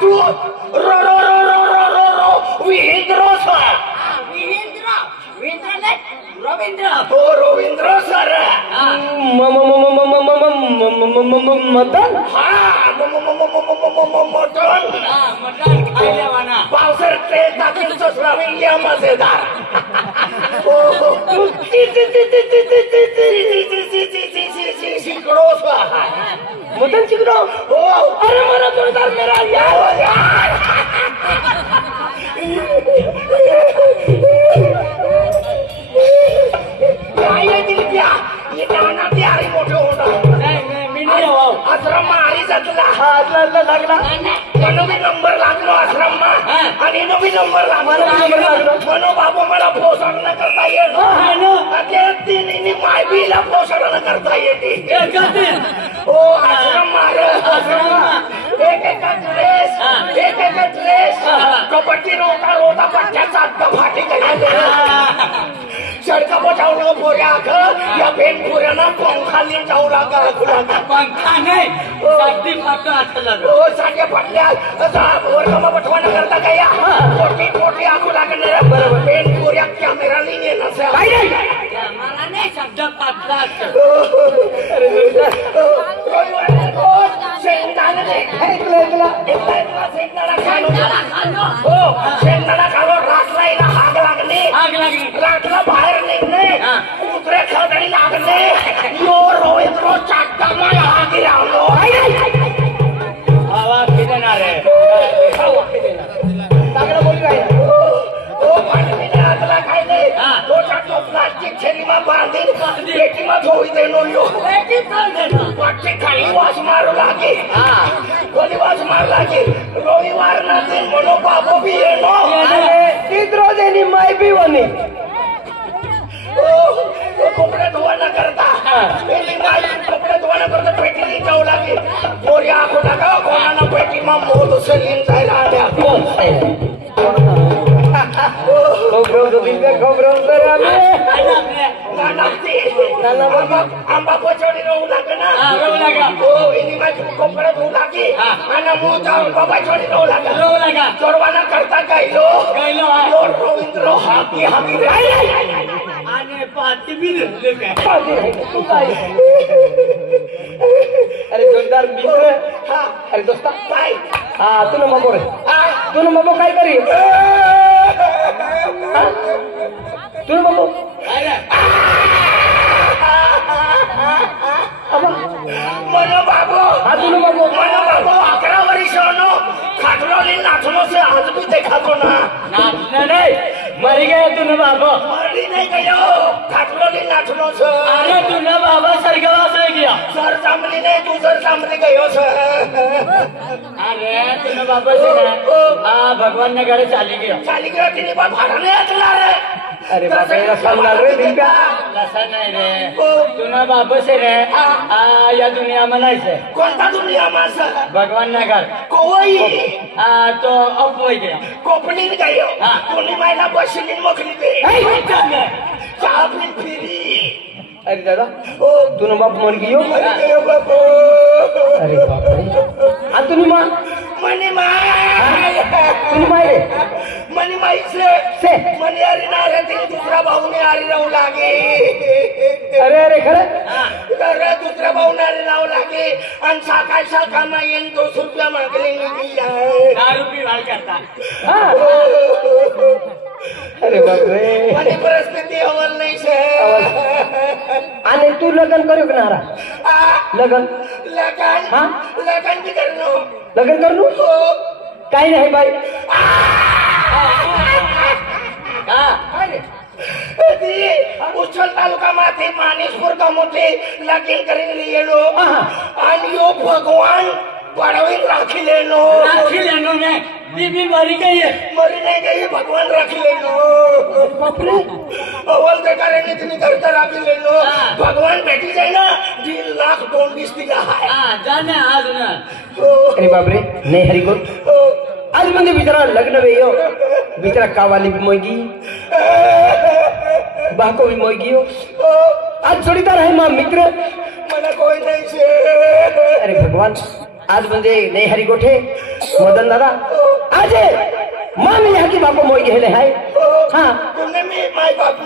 तू रो रो रो रो रो रो रो विहिंद्र रवींद्र हो रवींद्र सर मटन हा मटन खायला पावसर ट्रेन टाकील ससुरावी मजेदार शिकड़ो मटन चिकनो हो अरे मेरा जोरदार मेरा यार ये दिल क्या ये जाना प्यारी मोठे होणार आश्रम आली जातला लागला मनो भी नंबर लागलो आश्रम आणि नो भी नंबर लागलो मनो बाबू मला पोषण न करता येत अगे तिन्ही माय बीला पोषण न करता येते ओ आश्रम मार एक ड्रेस कबड्डी रोता रोता पट्ट्याचा अड्डा फाटी गेला सडका बचावलं पोऱ्या या बेन पोऱ्यानं पंखाली जाऊ लागा पंखा नाही साधी फाटो आठला ओ साठे पडल्या वर्गमा बटवाना करता काय मोठी मोठी आखू लागणार बरोबर बेन पोऱ्या कॅमेरा लिहिणे नसे काय मला नाही शब्द पाटला शेंगदाणा खालो रातला आग लागणे रातला बाहेर निघणे कुत्रे खळदडी लागणे यो रोहित चाटका माय आगी रावलो आवाज देणार आहे चांगलं बोल काय ओ पाणी रातला काय नाही तो चाटलो प्लास्टिक छेलीमा बांधीन पेटीमा धोई देनो यो वाटते खाली वास मारू लागे कोणी वास मारू लागे रविवार ना दिन मनो बाबू भी येनो तीसरो देनी माय भी वनी कपडे धुवाना करता कपडे धुवाना करता पेटी जाऊ लागे पोरी आखो टाका कोणाला पेटी मा मोद सलीन जायला आल्या आंबा पचवडी राहू लागे ना हो इनी माझी कपडे धुवू लागे आणि मोठा आंबा पचवडी राहू लागा चोरवाना करता गायलो रवींद्र हाकी हाकी आणि पाती बी काय अरे जोरदार मित्र अरे दोस्ता काय हा तुला मामो रे तुला मामो काय करी तुला मामो मनो बाबू हा तुला मामो मनो बाबू 11 वर्षानो खाटलो नाचनो से आज भी देखा तो ना नाही मरी गया तुला बाबा मरी नहीं गयो खाटलो नाचनो से अरे तुला बाबा स्वर्गवास हो गया सर सामने नहीं तू सर सामने गयो सर अरे तुला बाबा से ना भगवान ने घरे चाली गया तिने बात भाड़ा नहीं अचला रे अरे बाबा याला सांगणार रे दिंप्या तसा नाही रे तुला बाबा से रे या दुनिया में नहीं से कोणता दुनिया में सर भगवान ने घर कोई तो अब हो गया कोपनी गयो तूने महिला बसली मखली दे चाह पी फिरी अरे दादा तुला बाप मन गयो गयो बाबू अरे बाप रे आ तुनी मां मनी माय तुनी माय रे मनी माई से मनी अरे ना रे दूसरा भाऊ ने आरी रहू लागे अरे अरे खरं अरे दूसरा भाऊ ने आरी रहू लागे आणि साखा में येन 200 रुपया मागले दारू पीवाल करता अरे बाप रे मनी परिस्थिती अवल नाही से आणि तू लग्न करू कनारा लग्न लगन भी करनो लग्न करू काही नाही बाई उछल तालुका माथे मानेश्वर का मोठे लगीन करीन लिहिलो आणि यो भगवान पडवीन राखी लेनो ने बीबी मरी गई है मरी नहीं गई भगवान राखी लेनो अवल देखा रे इतनी करता राखी लेनो भगवान बेटी जाए ना 2 लाख 20 बिघा है जाने आज ना अरे बाप रे नाही हरी गोड आज म्हणजे बिचारा लग्न वेयो बिचारा कावाली भी मोगी बाको भी मोगी हो आज जोड़ीदार है मां मित्र मना कोई नहीं से अरे भगवान आज म्हणजे नाही हरी गोठे मदन दादा आज मामी यहाँ की बापू मोई गेले हाय हाँ तुमने मी माय बाप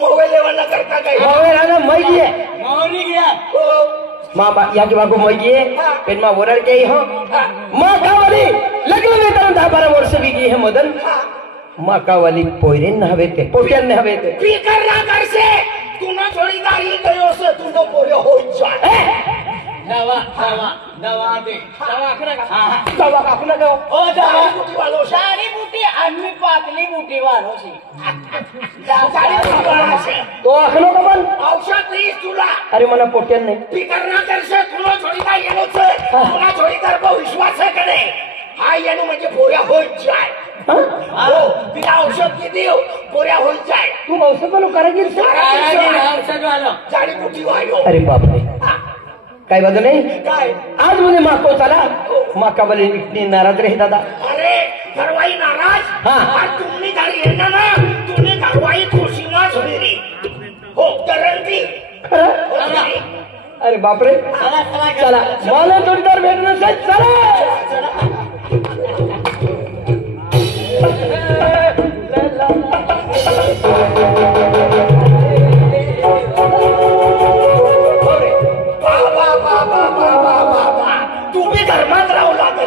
मोबाईल लेवाना करता काय मोबाईल आना मोई गिये मावनी गया माँ यहाँ की बापू मोई गिये फिर माँ बोलर के ही हो माँ का वाली लगन में तरह 10-12 वर्ष भी गई है मदन माँ का वाली पोयरे न हवे थे पोटियन न हवे थे फिकर ना कर से तू ना थोड़ी गाड़ी गयो से तू तो पूरे हो जाए दवा दे दवा खरगा हां दवा का अपना दो ओ दवा बूटी वालों सारी बूटी आदमी पातली बूटी वालों से सारी बूटी वालों से तो अखनो का बन औषध नहीं तुला अरे मना पोटियन नहीं फिकर ना कर से तू ना थोड़ी गाड़ी येनो से तू ना थोड़ी कर को विश्वास है करे हां येनो म्हणजे पोऱ्या हो जाए हो बिना औषध की दियो पोऱ्या हो जाए तू औषध वालों कारागीर से औषध वालों सारी बूटी वालों अरे बाप रे काय बात नहीं काय आज मुझे माँ को चला माँ का वाली इतनी नाराज रही दादा अरे घरवाई नाराज हाँ आज तुमने घर येना ना तुमने घरवाई खुशी ना छोड़ी हो गारंटी अरे बाप रे चला माला जोड़ीदार भेटने से चला तू भी घर में रहो लागे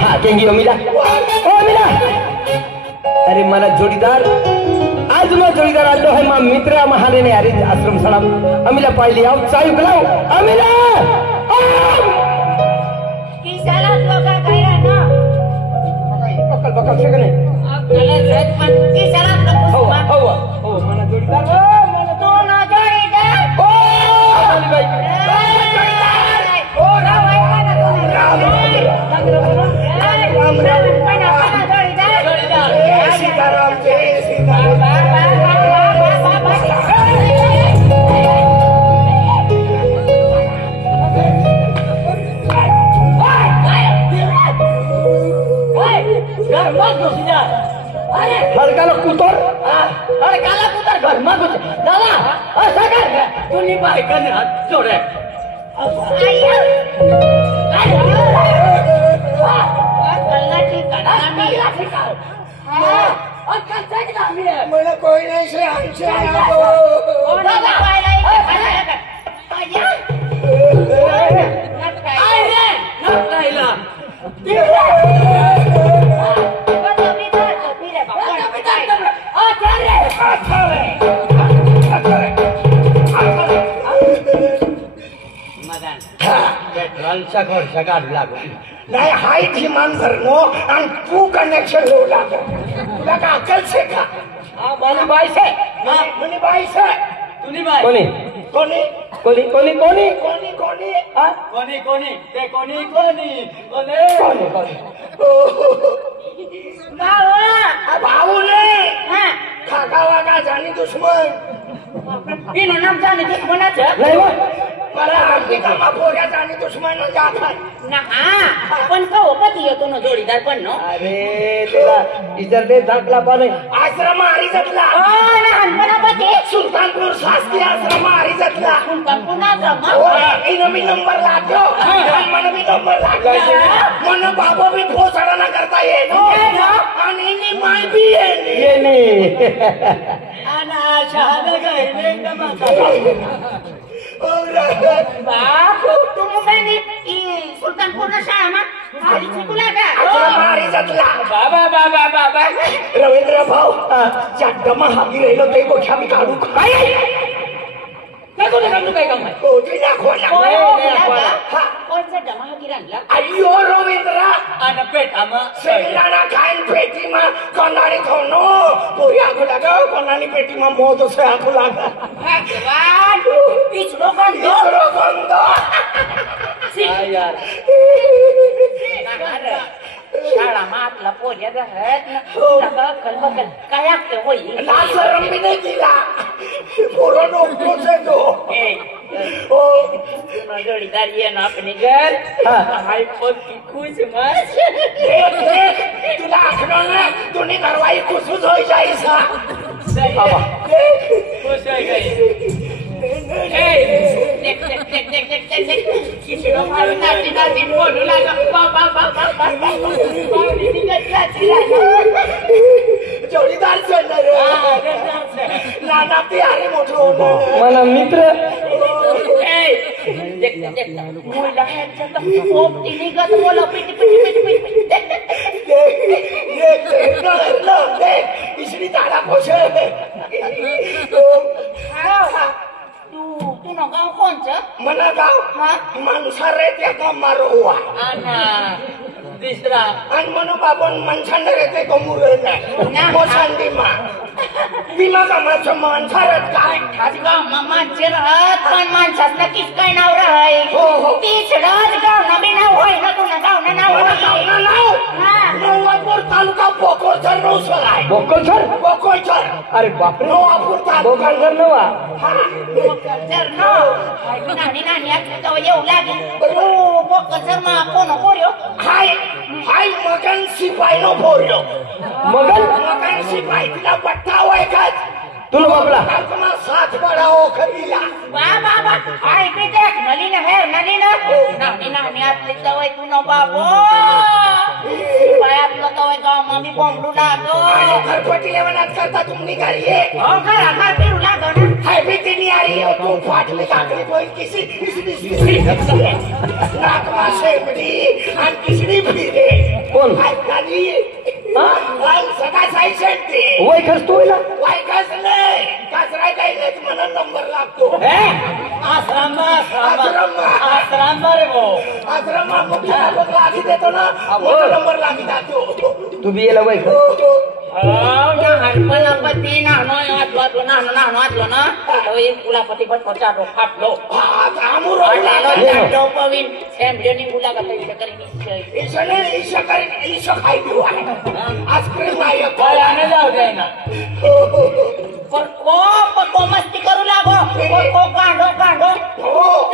हाँ केंगी मिला ओ मिला अरे मला जोडीदार आज मग जोडीदार आलो है मा मित्र महाले ने अरे आश्रम सलाम अमिला पाहिली आव चाय उकलाव अमिला की साला लोका कैरा ना बकल बकल से कने आपल्याला जत पण की साला लोका हो मला जोडीदार मला तो ना जोडीदार ओ अमिला बाई ओ राव ऐका ना तुम्ही सीताराम जय सीताराम हलकाला कुतर काला पुतर घर में घुस दादा ऐसा कर तू नहीं पाए करने हाथ जोड़े मला कोई नहीं से हमसे नाही हाय किमान धरणो आणि तू कनेक्शन होऊ लागल तुला का अक्कल से का मनी बाई से मनी बाई से तुनी बाई कोणी कोणी कोणी कोणी कोणी कोणी कोणी हा कोणी कोणी ते कोणी कोणी कोणी कोणी कोणी भाऊ ने खाका वागा जानी दुश्मन इनो नाम जाने दुश्मनाचं नाही वा मला आरती कामा पोऱ्या जानी दुश्मन जात आहे ना हा पण का पती येतो ना जोडीदार पण नो अरे तुला इधर दे झाकला पाणी आश्रम हरिजतला लहानपणा पती सुलतानपूर शासकीय आश्रम हरिजतला पुन्हा इन मी नंबर लागो मन मी नंबर लागो मन बाबा भी पोचाडा ना करता येतो आणि नी माय भी येणे ये नाही ana shahada gaine kama बाप तुम्ही सुलतानपूरला शाळा मग आधी शिकला का मारी जातला बाबा बाबा बाबा रवींद्र भाऊ चड्डमा हागी राहिलो ते गोठ्या मी काढू काय काय कोणी काढू काय काम आहे हो ते दाखवा ना कोणचा डमा हागी राहिला अय्यो रवींद्र आणि पेटा मग सेलाना खाईन पेटी मा कोणारी थोनो पोरी आखू लागा कोणानी पेटी मा मोद से आखू लागा भगवान पिछलो गंद यार शाळा मा आपला पोऱ्या राहत कल काय लागतं होईल ना शरम भी नहीं दिला पोरो नको से तो ओ जोडीदार ये ना अपने घर हाय पक्की खुश मत तुला आखनो ना तुनी घरवाई खुश हो जाईसा खुश हो गई जोडीदार चढणार नाना ते आले मोठं होणार मला मित्र इसरी तारा खोश तू न गाव कोणचं मना गाव माणसा रे त्या गाव मारो हुआ दुसरा आणि म्हणून बाबा माणसांना रे ते गमूर मोसांडी मा विमा कामाचं माणसारच काय आज गाव माणसे राहत पण माणसात नक्कीच काय नाव राहाय हो हो तीच राज गाव नवी नाव होय ना तुला गाव ना नाव गावना नाव नवापूर तालुका बोकोळसर नवसर आहे बोकलसर बोकोळसर अरे बापरे नवापूर तालुका बोकलसर नवा जर ना नानी नानी आता येऊ लागेल तू बोकसर मा कोण कोर्यो हाय हाय मगन शिपाई नो बोर्यो मगन मगन शिपाई तिला पट्टा होय का तुला बापला कल्पना साथ बडाओ खरीला वा बाबा हाय पे देख नली ना है नली ना नानी नानी आतली तवय तू न बाबो पायातलं तवय गाव मम्मी बोंबलू लागो आणि घरपटीले मनात करता तुम्ही गाडीये हो खरा खर फिरू लागो ना हाय भी तिनी आ रही हो तू फाटली काकडी पोई किसी नाक मा शेमडी आणि किसडी फिरे कोण? हाय गाडी हा? हाय सगळा साई शेटते वय खर्च तू ना वाय कस नाही कासराय काही नाही म्हणून नंबर लागतो आश्रम आश्रम रे भाऊ आश्रम मुख्य लागी देतो ना मोठा नंबर लागी जातो तू बी याला वय खर्च हरपणापती नानो आतलो ना तो एक कुलापती पण मोठा फाटलो पवीन फॅमिली मुलाला काही करीन ईशा खाई देऊ आईस्क्रीम नाही जाऊ दे ना पण को मस्ती करू लागो को कांडो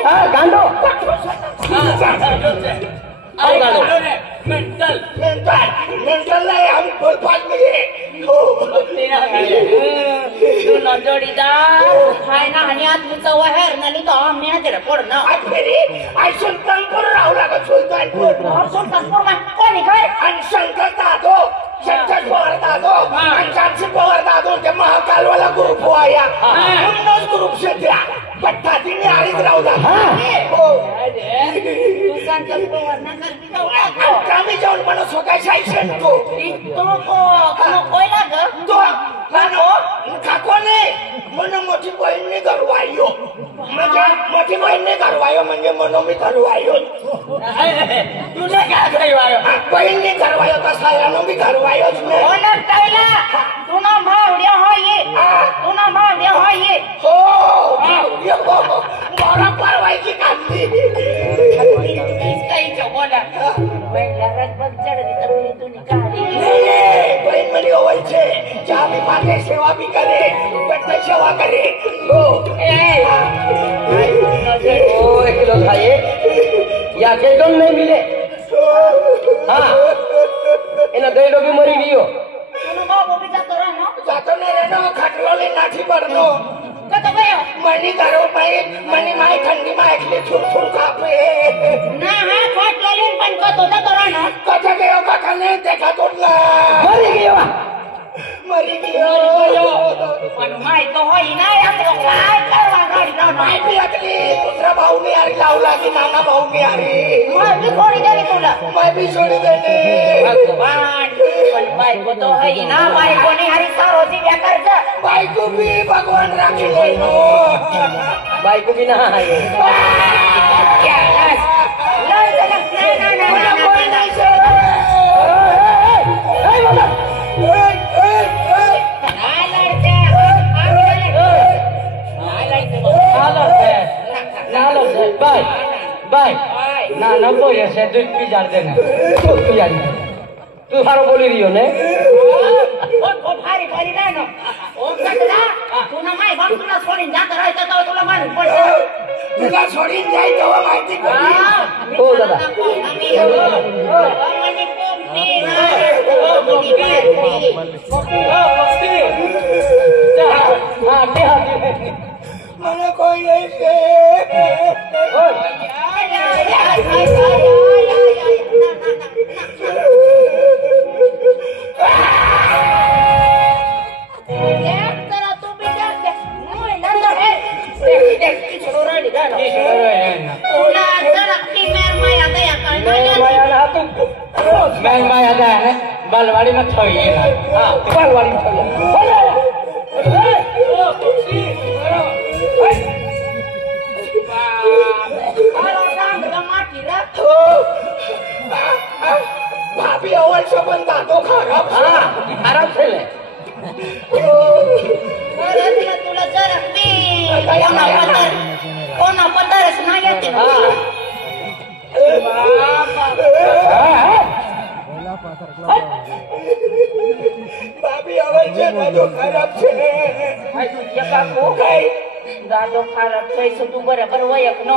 हा गांडो मेंटल नाही आम्ही बोलपाल म्हणजे तू न जोडीदार खाय ना आणि आज तुझं वहेर नली तो आम्ही जरा पड ना फेरी आई सुलतानपूर राहू लागत सुलतानपूर कोणी काय आणि शंकर दादो शंकर पवार दादो आणि चांसी पवार दादो ते महाकालवाला ग्रुप आया म्हणूनच ग्रुप शेत्या पट्टा तिने आळीच राहू लागला हो तू सांगतो ना करती आम्ही जाऊन म्हणून स्वतः शाही शेणतो कोयला ग तो काकोने म्हणून मोठी बहीणने घरवायो म्हणजे मोठी बहीणने घरवायो म्हणजे म्हणून मी घरवायो तुला काय घरवायो बहीणने घरवायो तसा यानो मी घरवायोच नाही तुला भावड्या होय हो मोरा परवायची काढली काही बोला बहीण म्हणे व्हायचे चहा बी मागे सेवा बी करे पट्ट सेवा करे हो एक किलो खाए या के दोन नहीं मिले हाँ इन देड़ो भी मरी लियो जातो नाही रे नो खटलोली नाठी पडतो मनी करो मनी माय थंडी माय ऐकले थुरथुर कापे कथा गयो कथा नाही देखा तोडला मरी गयो माय बी अगली दुसरा भाऊ ने आरी लावला की नाना भाऊ ने आरी माय बी सोडी देणे बायको बी भगवान राखले बाइक भी ना है बाय बाय ना ना बोले से दूध पी जार देना दूध पी जार तू हारो बोली रही हो ने तुला सोडीन जाय तेव्हा माहिती हो दादा મને કોઈ નહીં છે बालवाड़ी में थोड़ी हाँ बालवाड़ी में भाभी अवल संबंध तो खराब खराब थे तुला जरा कोणा पतारच नाही येते भाभी अवल છે દાદો ખરાબ છે દાદો ખરાબ છે તું બરાબર વયક નો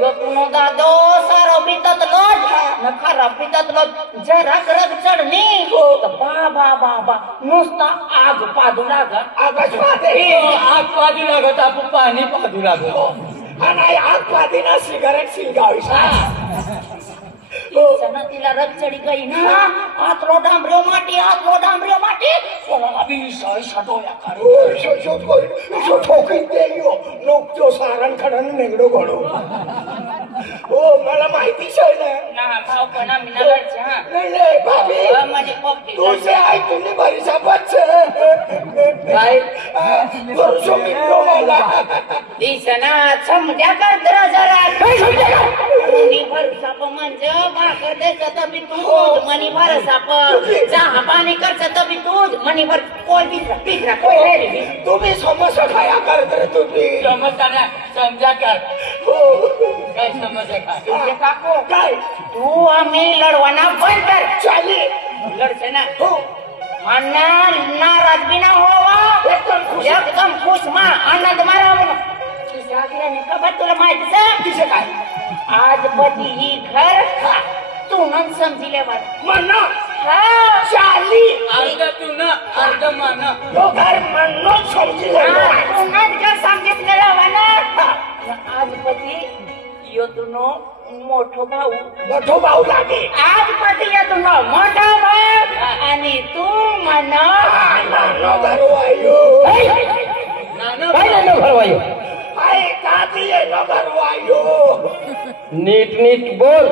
યો તુનો દાદો સારો પીતત લોટ ન ખરાબ પીતત લોટ જરા રગ ચડની તો બાબા બાબા નુસતા આગ પાદુ લાગે આકાશ પાતે आग पादू लागत आपू पाणी पादू लागत અને આગ પાતીના સિગારેટ સિલગાવી છે સનતીલા રગ ચડી ગઈ ના આતરો ડામર્યો માટી અભી સહી સડોયા કરે શું ઠોકી દેયો નોકજો સારણ ખડન નેગડો ગળો ઓ मला माहिती છે ને ના ભાવ પણ મિનલર છે હા નહીં નહીં ભાભી મને કોપી તું છે આઈ તુને ભરી સાપત છે काय વર્ષો મિલો मला दिसना समजा कर जरा मनी भर साप म्हणजे भाकर द्यायचं तर मी दूध मनी भर साप चहा पाणी करचं तर मी दूध मनी भर कोण पिकरा कोण रे तुम्ही समोसा खाया करत रे तुम्ही समजता ना समजा कर हो काय समजा काय तुझे काको काय तू आम्ही लढवाना बंद कर चाली लढશે ना हो अन्ना नाराज बी ना होवा एकदम खुश मा आनंद मारावा किसागिराने खबर तुला माहिती आहे किसे काय आज पती ही घर तू न समजिले म्हणणं हा चाली अर्ध तू ना अर्ध मान तो घर म्हणणं समजी तू न घर समजितलेला वाना आज पती यो तुनो मोठो भाऊ मोठो भाऊ लागे आज पती यो तुनो मोठा भाऊ आणि तू म्हणा नानो घरो आयो नाना काय नाना भरवायो आय काती नो घरो आयो नीट नीट बोल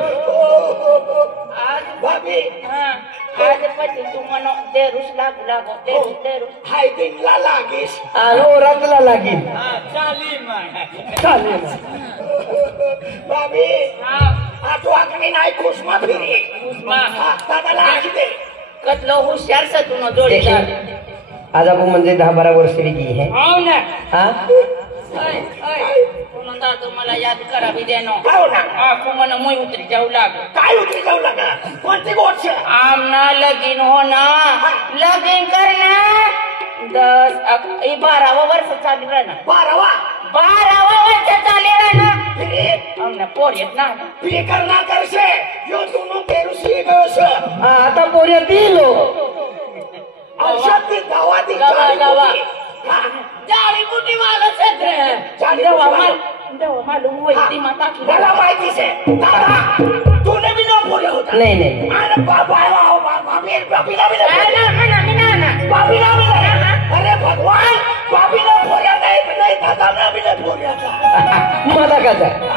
आज भाभी आज पती तू म्हणो देरुस लागो देरुस हाय दिनला लागेस आलो रातला लागील चाली माय चालेल भाभी आठो आकडी नाही खुशमा फिरी खुशमा. दादाला आगी दे कतलो हुशार सा तुनो जोडीदार आज आपण म्हणजे 10-12 वर्ष की है हो ना हाँ तुनो दादो मला याद करावी देनो हो ना आखो मन मुई उतरी जाऊ लागो काय उतरी जाऊ लागा कोणती गोष्ट आमना लगीन होना लगीन करना 12 वर्ष चालू राहना 12 वर्ष चालू राहना हमने पोर येत ना फिकर ना करसे यो दोनों पेरुसी गयोस हाँ आता पोऱ्या दिलो औषध दी दवा दी दवा जाळी बुटी वाला क्षेत्र देवा मालूम होई ती माता की मला माहिती से दादा तूने भी ना बोले होता नहीं नहीं अरे बाबा भाभी ना ना भाभी ना मिला अरे भगवान भाभी ना बोलिया नहीं दादा ने भी नहीं बोलिया था मला का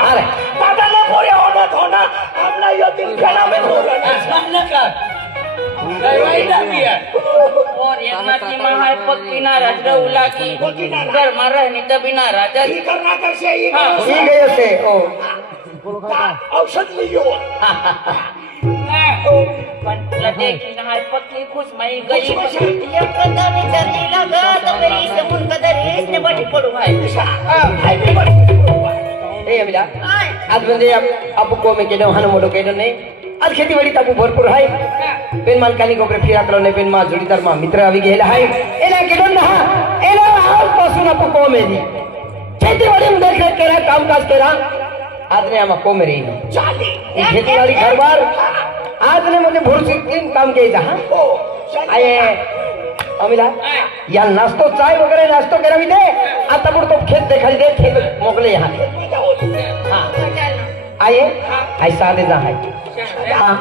अरे दादा ने बोलिया होना हमने यो दिन खेला में बोला सामने का काय ना किया और एक नाती महाय पक्की नाराज रहू लागी घर में रहनी तभी नाराज फिकर ना करसे ये ठीक है से ओ औषध लियो पण तुला देखी नाय पक्की खुश मई गई एक कदम चलनी लगा तो मेरी से मुन कदर इसने बड़ी पड़ू भाई ए अमिला आज म्हणजे आपू को में केलो हन मोडो केलो नाही आज खेतीवाडी तापू भरपूर आहे पेन मालकानी गोबरे फिरात रावने पेन मा जोडीदार मा मित्र आवी गेला आहे एला केलो ना एला आज पासून आपू को में दी खेतीवाडी में देख केरा कामकाज केरा आज ने आमा को में रही चाली खेतीवाडी घरबार आज ने मुझे भोर से 3 काम के जा हां आए अमिला या नाश्तो चाय वगैरह नाश्तो करावी दे आता पुढे तो खेत दिखाई दे खेत मोकले यहाँ हाँ आइए ऐसा दे जहाँ हाँ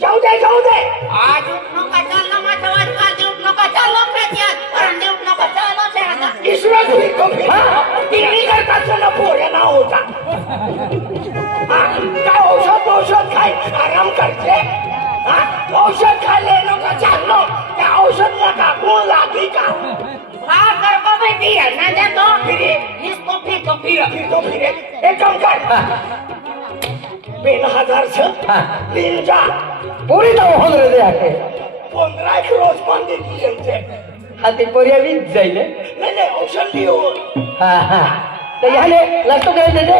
जाऊ दे आज उठणं का चाललं माझं वाटकाल उठणं का चाललं प्रत्यात परंदे उठणं का चाललं शहरात ईश्वर फिरतो तिन्ही करतात ना पोऱ्या ना होता काय औषध खाय आराम करते औषध खाल्ले नका चाललो त्या औषध नका कोण लागली का हा करको बेटी है ना देतो फिरे इसको फिरे एक काम कर बिन हजार से तीन जा पूरी तो होन रे दे आके 15 रोज बंदी दिए हाती पोरिया बीत जाइले नाही औषध लिहो हाँ तो यहाँ ले नाश्तो करे दे दे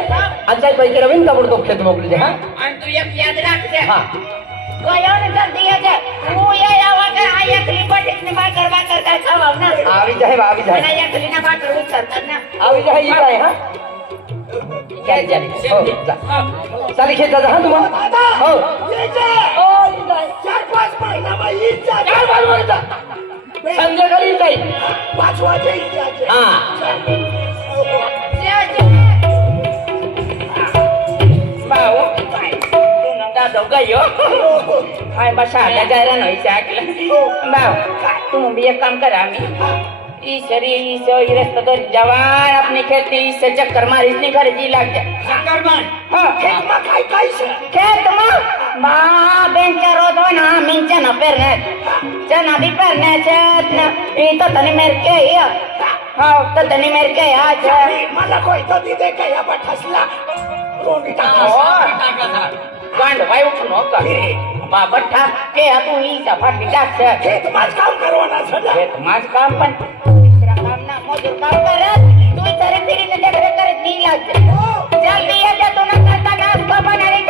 अच्छा पैसे रविंद्र का पुढे तो खेत मोकले दे हाँ आणि तू एक याद राख दे हाँ कयोन जल्दी ये दे तू ये आवाज आई एकली पटिकने बाकर काय खावा ना आवी जाए मला एकली ना बाकर उचलतात ना आवी जाए ये काय हाँ चल हो जा चाली खेत जा हाँ तुम्हारा हो ये जा 4-5 महिना में ये जा 4-5 महिना संध्याकाळी जाईल 5 वाजे ये जा भाऊ तू नंदा दोघयो काय बसा आल्या जायला नाही ऐकलं भाऊ तू भी एक काम करा आम्ही ईश्वरी ईश्वरी रस्ता तो जवान अपने खेत में इससे चक्कर मार इतनी घर जी लग जाए शंकर मान हाँ खेत में काय काय से खेत में माँ बेंचा रोज हो ना मिंचा ना पेरने चना भी पेरने चेत ना तो तनी मेर के या हाँ तो तनी मेर के आज मला कोई तो दी दे कया बठसला रोटी टाका गांड भाई उठनो का बाबा के तू ही सफाटी टाक से खेत में काम करवाना છે खेत में काम पण दूसरा काम ना मजूर काम करत तू इधर फिरीने देख रे करत नहीं लाग जल्दी ये तू ना करता ना उसको बनाने